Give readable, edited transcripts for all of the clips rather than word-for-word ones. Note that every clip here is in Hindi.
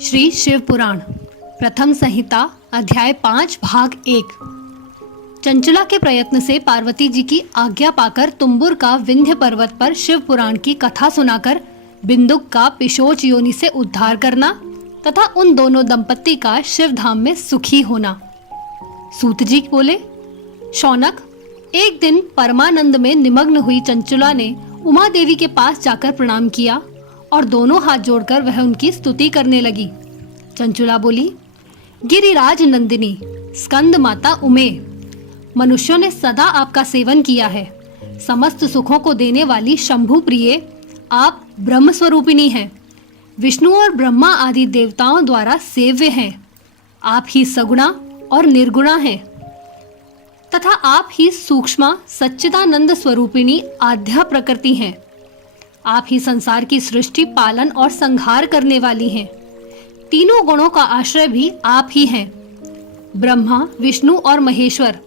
श्री शिव पुराण प्रथम संहिता अध्याय 5 भाग 1। चंचला के प्रयत्न से पार्वती जी की आज्ञा पाकर तुम्बुर का विंध्य पर्वत पर शिव पुराण की कथा सुनाकर बिंदुक का पिशोच योनि से उद्धार करना तथा उन दोनों दंपत्ति का शिव धाम में सुखी होना। सूत जी बोले, शौनक, एक दिन परमानंद में निमग्न हुई चंचला ने उमा देवी के पास जाकर प्रणाम किया और दोनों हाथ जोड़कर वह उनकी स्तुति करने लगी। चंचला बोली, गिरिराज नंदिनी, स्कंद माता उमे, मनुष्यों ने सदा आपका सेवन किया है। समस्त सुखों को देने वाली शंभु प्रिय आप ब्रह्म स्वरूपिणी हैं। विष्णु और ब्रह्मा आदि देवताओं द्वारा सेव्य हैं। आप ही सगुणा और निर्गुणा हैं तथा आप ही सूक्ष्म सच्चिदानंद स्वरूपिणी आध्या प्रकृति हैं। आप ही संसार की सृष्टि, पालन और संहार करने वाली हैं। तीनों गुणों का आश्रय भी आप ही हैं। ब्रह्मा, विष्णु और महेश्वर,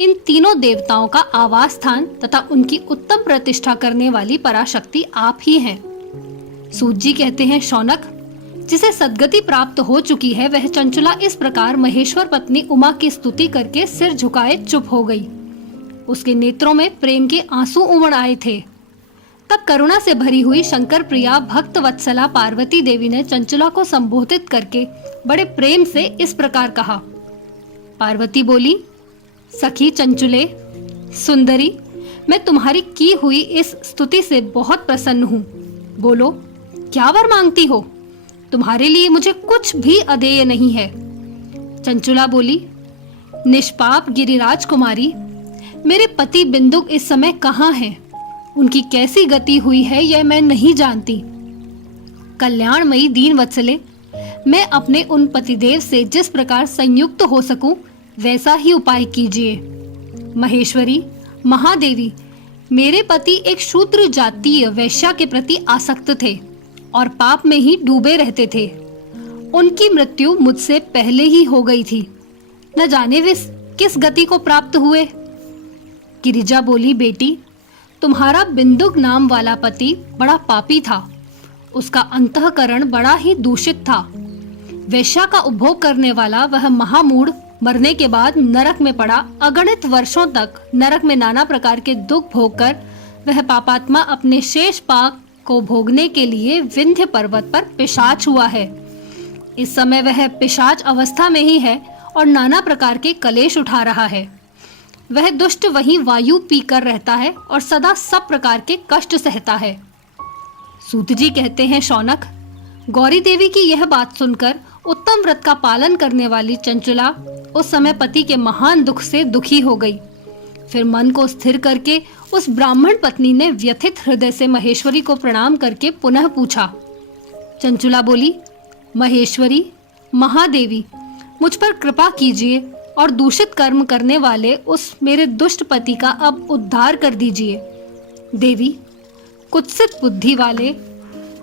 इन तीनों देवताओं का आवास स्थान तथा उनकी उत्तम प्रतिष्ठा करने वाली पराशक्ति आप ही हैं। सूत जी कहते हैं, शौनक, जिसे सद्गति प्राप्त हो चुकी है वह चंचला इस प्रकार महेश्वर पत्नी उमा की स्तुति करके सिर झुकाए चुप हो गई। उसके नेत्रों में प्रेम के आंसू उमड़ आए थे। तब करुणा से भरी हुई शंकर प्रिया भक्त वत्सला पार्वती देवी ने चंचला को संबोधित करके बड़े प्रेम से इस प्रकार कहा। पार्वती बोली, सखी चंचुले, सुंदरी, मैं तुम्हारी की हुई इस स्तुति से बहुत प्रसन्न हूँ। बोलो, क्या वर मांगती हो? तुम्हारे लिए मुझे कुछ भी अदेय नहीं है। चंचुला बोली, निष्पाप गिरिराज कुमारी, मेरे पति बिंदुक इस समय कहाँ हैं? उनकी कैसी गति हुई है यह मैं नहीं जानती। कल्याणमयी दीन वत्सले, मैं अपने उन पतिदेव से जिस प्रकार संयुक्त हो सकूं वैसा ही उपाय कीजिए। महेश्वरी, महादेवी, मेरे पति एक शूद्र जातीय वैश्या के प्रति आसक्त थे और पाप में ही डूबे रहते थे। उनकी मृत्यु मुझसे पहले ही हो गई थी। न जाने वे किस गति को प्राप्त हुए। गिरिजा बोली, बेटी, तुम्हारा बिंदुक नाम वाला पति बड़ा पापी था। उसका अंतःकरण बड़ा ही दूषित था। वैश्या का उपभोग करने वाला वह महामूढ़ मरने के बाद नरक में पड़ा। अगणित वर्षों तक नरक में नाना प्रकार के दुख भोगकर वह पापात्मा अपने शेष पाप को भोगने के लिए विंध्य पर्वत पर पिशाच हुआ है। इस समय वह पिशाच अवस्था में ही है और नाना प्रकार के कलेश उठा रहा है। वह दुष्ट वहीं वायु पीकर रहता है और सदा सब प्रकार के कष्ट सहता है। सूत जी कहते हैं, शौनक, गौरी देवी की यह बात सुनकर उत्तम व्रत का पालन करने वाली चंचला उस समय पति के महान दुख से दुखी हो गई। फिर मन को स्थिर करके उस ब्राह्मण पत्नी ने व्यथित हृदय से महेश्वरी को प्रणाम करके पुनः पूछा। चंचला बोली, महेश्वरी, महादेवी, मुझ पर कृपा कीजिए और दूषित कर्म करने वाले उस मेरे दुष्ट पति का अब उद्धार कर दीजिए। देवी, कुत्सित बुद्धि वाले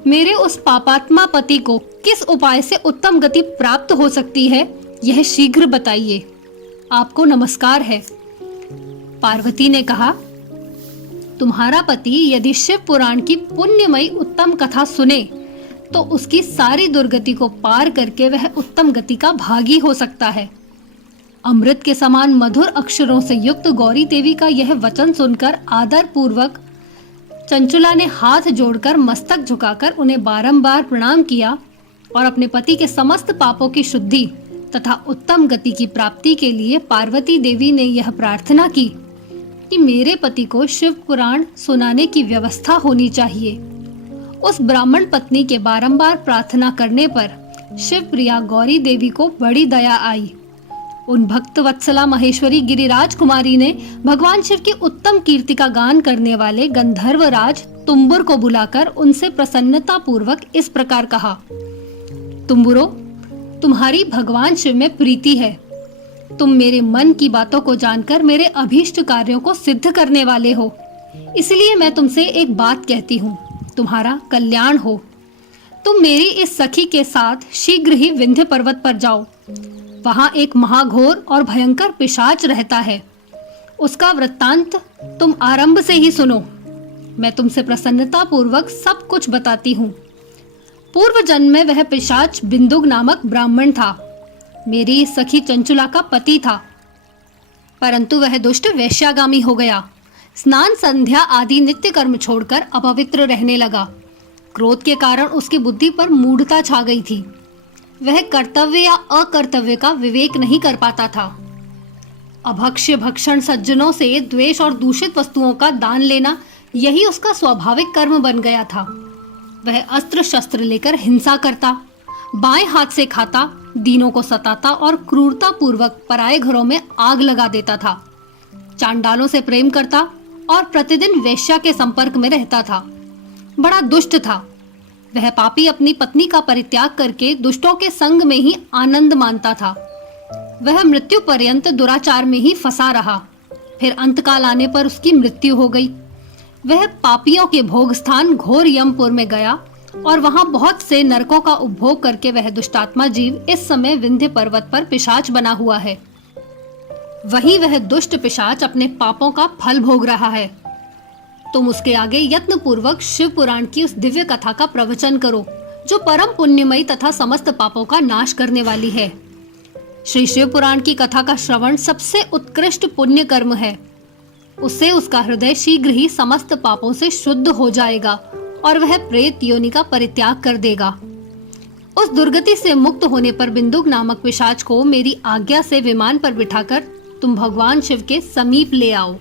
मेरे उस पापात्मा पति को किस उपाय से उत्तम गति प्राप्त हो सकती है यह शीघ्र बताइए। आपको नमस्कार है। पार्वती ने कहा, तुम्हारा पति यदि शिव पुराण की पुण्यमयी उत्तम कथा सुने तो उसकी सारी दुर्गति को पार करके वह उत्तम गति का भागी हो सकता है। अमृत के समान मधुर अक्षरों से युक्त गौरी देवी का यह वचन सुनकर आदर पूर्वक चंचला ने हाथ जोड़कर मस्तक झुकाकर उन्हें बारंबार प्रणाम किया और अपने पति के समस्त पापों की शुद्धि तथा उत्तम गति की प्राप्ति के लिए पार्वती देवी ने यह प्रार्थना की कि मेरे पति को शिव पुराण सुनाने की व्यवस्था होनी चाहिए। उस ब्राह्मण पत्नी के बारंबार प्रार्थना करने पर शिव प्रिया गौरी देवी को बड़ी दया आई। उन भक्त वत्सला महेश्वरी गिरिराज कुमारी ने भगवान शिव की उत्तम कीर्ति का गान करने वाले गंधर्व राज तुम्बुर को बुलाकर उनसे प्रसन्नता पूर्वक इस प्रकार कहा। तुम्बुरो, तुम्हारी भगवान शिव में प्रीति है। तुम मेरे मन की बातों को जानकर मेरे अभीष्ट कार्यों को सिद्ध करने वाले हो। इसलिए मैं तुमसे एक बात कहती हूँ, तुम्हारा कल्याण हो। तुम मेरी इस सखी के साथ शीघ्र ही विंध्य पर्वत पर जाओ। वहां एक महाघोर और भयंकर पिशाच रहता है। उसका वृत्तांत तुम आरंभ से ही सुनो। मैं तुमसे प्रसन्नता पूर्वक सब कुछ बताती हूँ। पूर्व जन्म में वह पिशाच बिंदुक नामक ब्राह्मण था, मेरी सखी चंचुला का पति था, परंतु वह दुष्ट वैश्यागामी हो गया। स्नान संध्या आदि नित्य कर्म छोड़कर अपवित्र रहने लगा। क्रोध के कारण उसकी बुद्धि पर मूढ़ता छा गई थी। वह कर्तव्य या अकर्तव्य का विवेक नहीं कर पाता था। अभक्ष्य भक्षण, सज्जनों से द्वेष और दूषित वस्तुओं का दान लेना, यही उसका स्वाभाविक कर्म बन गया था। वह अस्त्र शस्त्र लेकर हिंसा करता, बाएं हाथ से खाता, दीनों को सताता और क्रूरता पूर्वक पराये घरों में आग लगा देता था। चांडालों से प्रेम करता और प्रतिदिन वेश्या के संपर्क में रहता था। बड़ा दुष्ट था। वह पापी अपनी पत्नी का परित्याग करके दुष्टों के संग में ही आनंद मानता था। वह मृत्यु पर्यंत दुराचार में ही फंसा रहा। फिर अंतकाल आने पर उसकी मृत्यु हो गई। वह पापियों के भोग स्थान घोर यमपुर में गया और वहां बहुत से नरकों का उपभोग करके वह दुष्टात्मा जीव इस समय विंध्य पर्वत पर पिशाच बना हुआ है। वहीं वह दुष्ट पिशाच अपने पापों का फल भोग रहा है। तुम उसके आगे यत्न पूर्वक शिव पुराण की उस दिव्य कथा का प्रवचन करो, जो परम पुण्यमयी तथा समस्त पापों का नाश करने वाली है। श्री शिव पुराण की कथा का श्रवण सबसे उत्कृष्ट पुण्य कर्म है। उससे उसका हृदय शीघ्र ही समस्त पापों से शुद्ध हो जाएगा और वह प्रेत योनि का परित्याग कर देगा। उस दुर्गति से मुक्त होने पर बिंदुक नामक पिशाच को मेरी आज्ञा से विमान पर बिठाकर तुम भगवान शिव के समीप ले आओ।